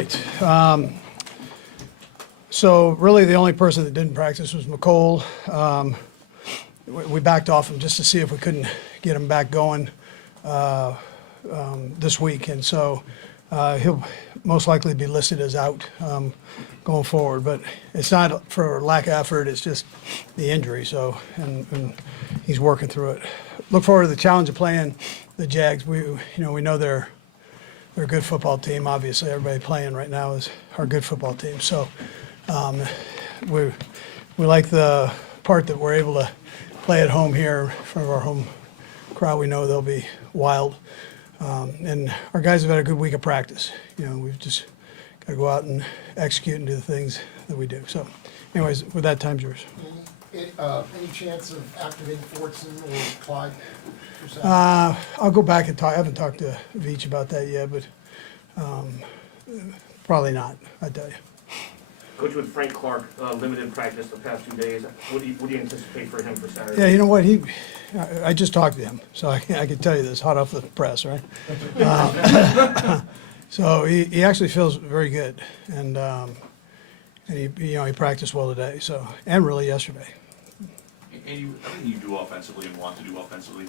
right. So really the only person that didn't practice was Mecole. We backed off him just to see if we couldn't get him back going this week. And so he'll most likely be listed as out going forward. But it's not for lack of effort, it's just the injury. So, and he's working through it. Look forward to the challenge of playing the Jags. We know they're a good football team. Obviously, everybody playing right now is our good football team. So we like the part that we're able to play at home here in front of our home crowd. We know they'll be wild. And our guys have had a good week of practice. We've just got to go out and execute and do the things that we do. So anyways, with that, time's yours. Any chance of activating Fortson or Clyde? I'll go back and talk. I haven't talked to Veach about that yet, but probably not, I tell you. Coach, with Frank Clark limited practice the past 2 days, what do you anticipate for him for Saturday? Yeah, you know what? I just talked to him, so I can tell you this hot off the press, right? So he actually feels very good, and he practiced well today, so and really yesterday. And everything you do offensively and want to do offensively,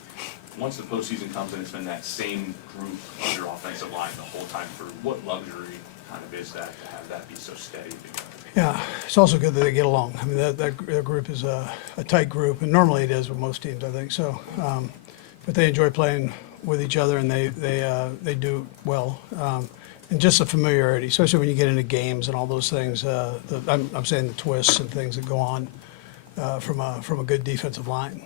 once the postseason comes in, it's been that same group of your offensive line the whole time. For what luxury kind of is that to have that be so steady together? Yeah, it's also good that they get along. I mean, that group is a tight group, and normally it is with most teams, I think. So, but they enjoy playing with each other, and they do well. And just the familiarity, especially when you get into games and all those things. I'm saying the twists and things that go on from a good defensive line,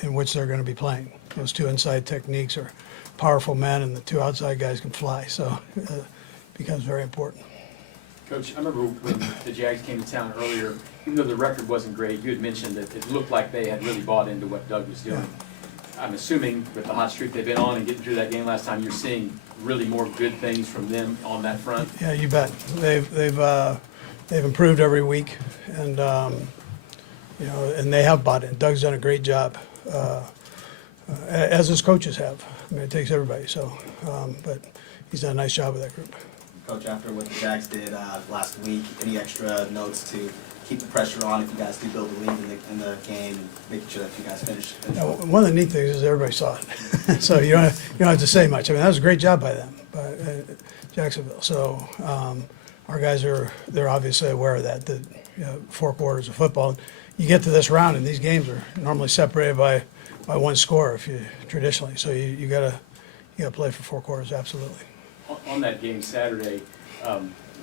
in which they're going to be playing. Those two inside techniques are powerful men, and the two outside guys can fly. So it becomes very important. Coach, I remember when the Jags came to town earlier, even though the record wasn't great, you had mentioned that it looked like they had really bought into what Doug was doing. I'm assuming with the hot streak they've been on and getting through that game last time, you're seeing really more good things from them on that front. Yeah, you bet. They've improved every week, and and they have bought in. Doug's done a great job, as his coaches have. I mean, it takes everybody. So, but he's done a nice job with that group. Coach, after what the Jags did last week, any extra notes to keep the pressure on if you guys do build a lead in the game and making sure that you guys finish? One of the neat things is everybody saw it, so you don't have to say much. I mean, that was a great job by them, by Jacksonville. So our guys they're obviously aware of that. 4 quarters of football. You get to this round, and these games are normally separated by one score traditionally. So you gotta play for 4 quarters, absolutely. On that game Saturday,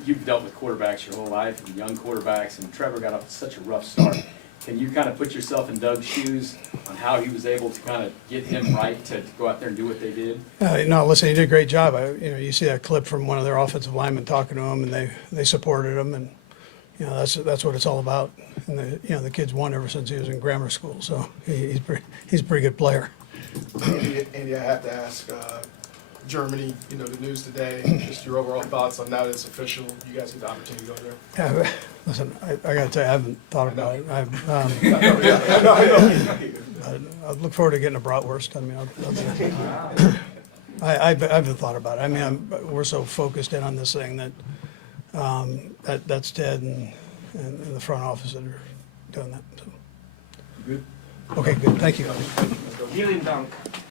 you've dealt with quarterbacks your whole life, and young quarterbacks, and Trevor got off to such a rough start. Can you kind of put yourself in Doug's shoes on how he was able to kind of get him right to go out there and do what they did? No, listen, he did a great job. You see that clip from one of their offensive linemen talking to him, and they supported him, and that's what it's all about. And the kid's won ever since he was in grammar school, so he's a pretty good player. Andy, I have to ask. Germany, the news today, just your overall thoughts on now that it's official. You guys get the opportunity to go there. Yeah, listen, I got to tell you, I haven't thought about it. I look forward to getting a bratwurst. I mean, I haven't thought about it. I mean, we're so focused in on this thing that that's Ted and the front office that are doing that. So. Good. Okay, good. Thank you. Vielen Dank.